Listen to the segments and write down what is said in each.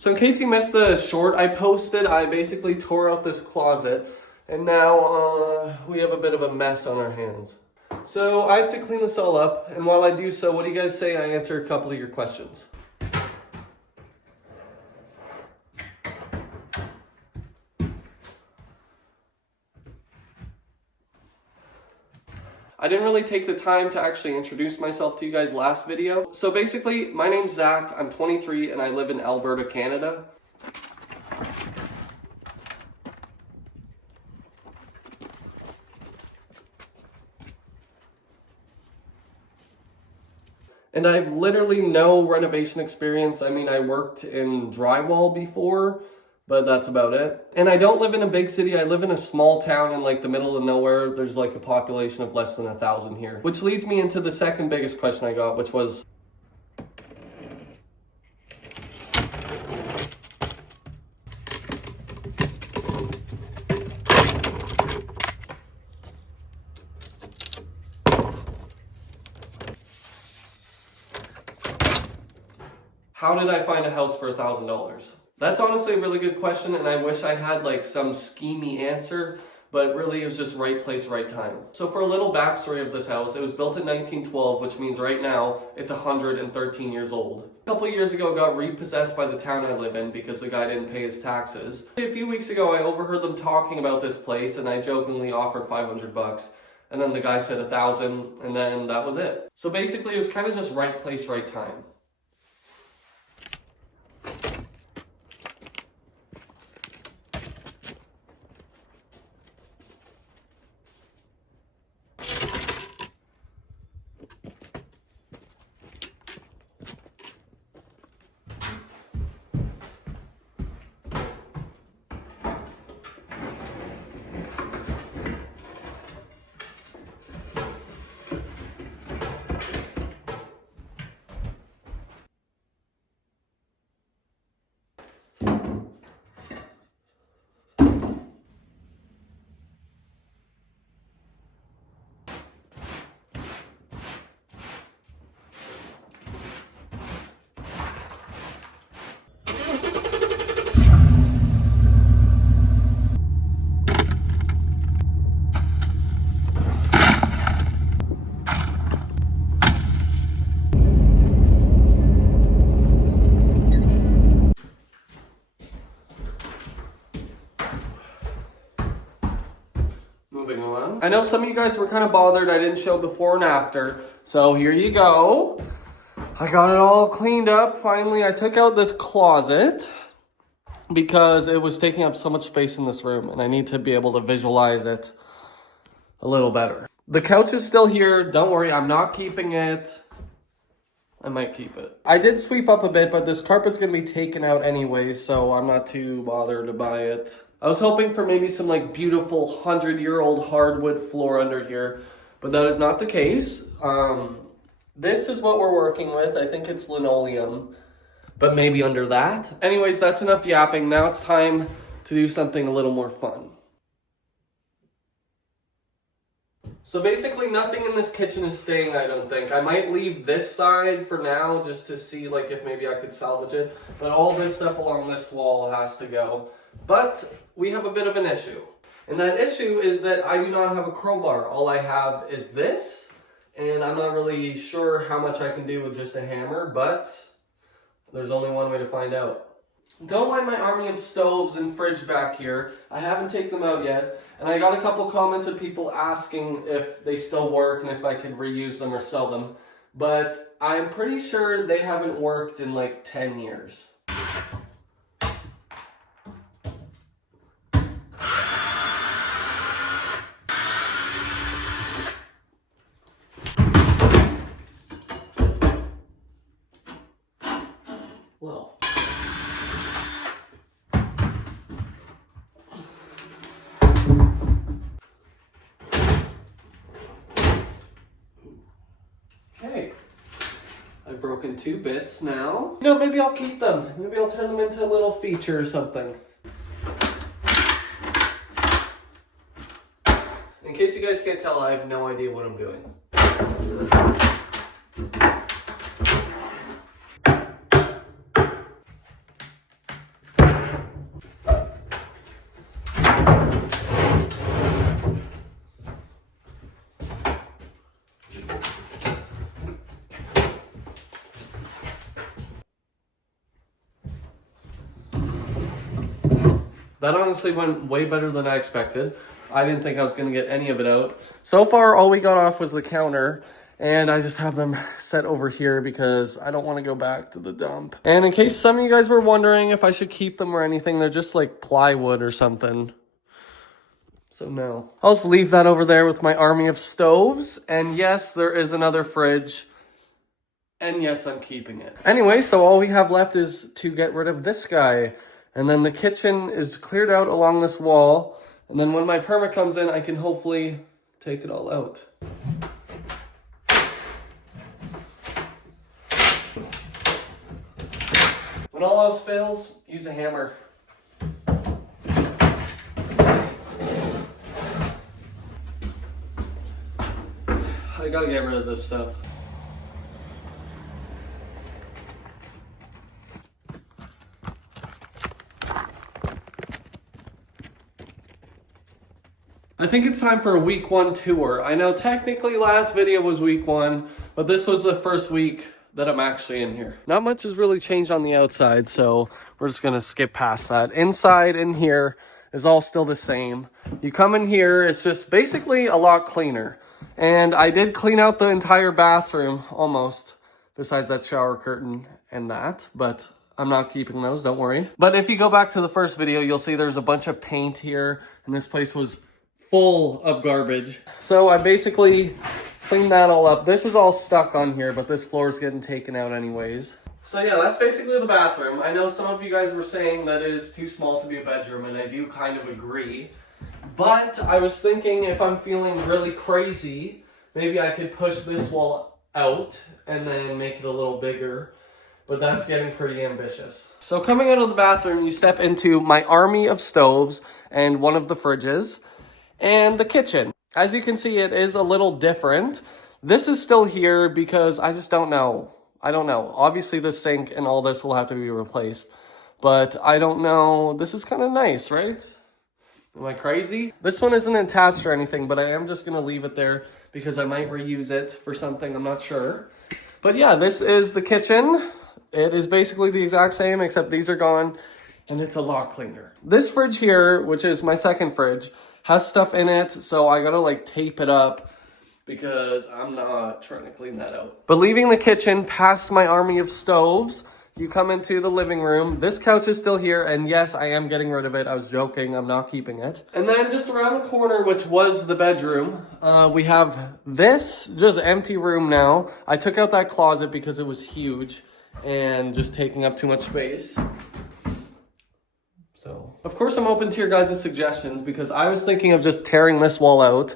So in case you missed the short I posted, I basically tore out this closet and now we have a bit of a mess on our hands. So I have to clean this all up, and while I do so, what do you guys say I answer a couple of your questions? I didn't really take the time to actually introduce myself to you guys last video. So basically, my name's Zach, I'm 23 and I live in Alberta, Canada. And I have literally no renovation experience. I mean, I worked in drywall before, but that's about it. And I don't live in a big city. I live in a small town in like the middle of nowhere. There's like a population of less than 1,000 here. Which leads me into the second biggest question I got, which was, how did I find a house for $1,000? That's honestly a really good question, and I wish I had like some schemy answer, but really it was just right place, right time. So for a little backstory of this house, it was built in 1912, which means right now it's 113 years old. A couple of years ago, it got repossessed by the town I live in because the guy didn't pay his taxes. A few weeks ago, I overheard them talking about this place, and I jokingly offered 500 bucks. And then the guy said 1,000, and then that was it. So basically, it was kind of just right place, right time. Moving on. I know some of you guys were kind of bothered I didn't show before and after, so here you go. I got it all cleaned up. Finally, I took out this closet because it was taking up so much space in this room, and I need to be able to visualize it a little better. The couch is still here. Don't worry, I'm not keeping it. I might keep it. I did sweep up a bit, but this carpet's gonna be taken out anyways, so I'm not too bothered to buy it. I was hoping for maybe some like beautiful 100-year-old hardwood floor under here, but that is not the case. This is what we're working with. I think it's linoleum, but maybe under that. Anyways, that's enough yapping. Now it's time to do something a little more fun. So basically nothing in this kitchen is staying, I don't think. I might leave this side for now just to see like if maybe I could salvage it. But all this stuff along this wall has to go. But we have a bit of an issue. And that issue is that I do not have a crowbar. All I have is this. And I'm not really sure how much I can do with just a hammer, but there's only one way to find out. Don't mind my army of stoves and fridge back here. I haven't taken them out yet. And I got a couple comments of people asking if they still work and if I could reuse them or sell them. But I'm pretty sure they haven't worked in like 10 years. Well. Okay. I've broken 2 bits now. You know, maybe I'll keep them. Maybe I'll turn them into a little feature or something. In case you guys can't tell, I have no idea what I'm doing. That honestly went way better than I expected. I didn't think I was going to get any of it out. So far, all we got off was the counter, and I just have them set over here because I don't want to go back to the dump. And in case some of you guys were wondering if I should keep them or anything, they're just like plywood or something. So no. I'll just leave that over there with my army of stoves. And yes, there is another fridge. And yes, I'm keeping it. Anyway, so all we have left is to get rid of this guy. And then the kitchen is cleared out along this wall. And then when my permit comes in, I can hopefully take it all out. When all else fails, use a hammer. I gotta get rid of this stuff. I think it's time for a week 1 tour. I know technically last video was week 1, but this was the first week that I'm actually in here. Not much has really changed on the outside, so we're just gonna skip past that. Inside in here is all still the same. You come in here, it's just basically a lot cleaner. And I did clean out the entire bathroom almost, besides that shower curtain and that, but I'm not keeping those, don't worry. But if you go back to the first video, you'll see there's a bunch of paint here, and this place was full of garbage. So I basically cleaned that all up. This is all stuck on here, but this floor is getting taken out anyways. So yeah, that's basically the bathroom. I know some of you guys were saying that it is too small to be a bedroom, and I do kind of agree. But I was thinking if I'm feeling really crazy, maybe I could push this wall out and then make it a little bigger. But that's getting pretty ambitious. So coming out of the bathroom, you step into my army of stoves and one of the fridges. And the kitchen. As you can see, it is a little different. This is still here because I just don't know. I don't know. Obviously, the sink and all this will have to be replaced. But I don't know. This is kind of nice, right? Am I crazy? This one isn't attached or anything, but I am just going to leave it there because I might reuse it for something. I'm not sure. But yeah, this is the kitchen. It is basically the exact same, except these are gone. And it's a lot cleaner. This fridge here, which is my second fridge, has stuff in it, so I gotta like tape it up because I'm not trying to clean that out. But leaving the kitchen past my army of stoves, you come into the living room. This couch is still here, and yes, I am getting rid of it. I was joking, I'm not keeping it. And then just around the corner, which was the bedroom, we have this just empty room now. I took out that closet because it was huge and just taking up too much space. So, of course, I'm open to your guys' suggestions because I was thinking of just tearing this wall out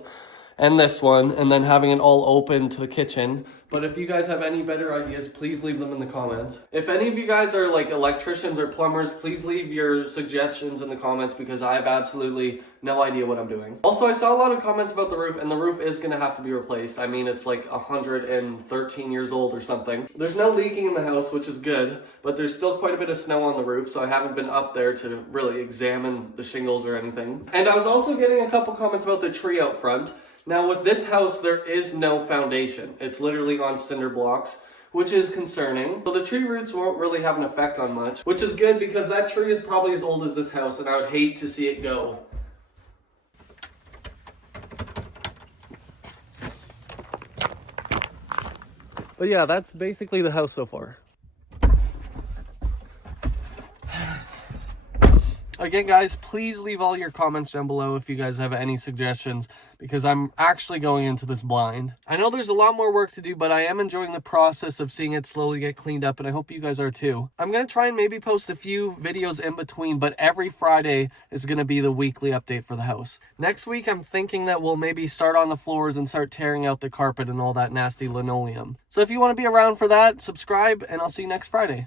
and this one and then having it all open to the kitchen. But if you guys have any better ideas, please leave them in the comments. If any of you guys are like electricians or plumbers, please leave your suggestions in the comments because I have absolutely no idea what I'm doing. Also, I saw a lot of comments about the roof, and the roof is going to have to be replaced. I mean, it's like 113 years old or something. There's no leaking in the house, which is good, but there's still quite a bit of snow on the roof, so I haven't been up there to really examine the shingles or anything. And I was also getting a couple comments about the tree out front. Now with this house, there is no foundation. It's literally on cinder blocks, which is concerning. So the tree roots won't really have an effect on much, which is good because that tree is probably as old as this house and I would hate to see it go. But yeah, that's basically the house so far. Again, guys, please leave all your comments down below if you guys have any suggestions, because I'm actually going into this blind. I know there's a lot more work to do, but I am enjoying the process of seeing it slowly get cleaned up, and I hope you guys are too. I'm going to try and maybe post a few videos in between, but every Friday is going to be the weekly update for the house. Next week, I'm thinking that we'll maybe start on the floors and start tearing out the carpet and all that nasty linoleum. So if you want to be around for that, subscribe, and I'll see you next Friday.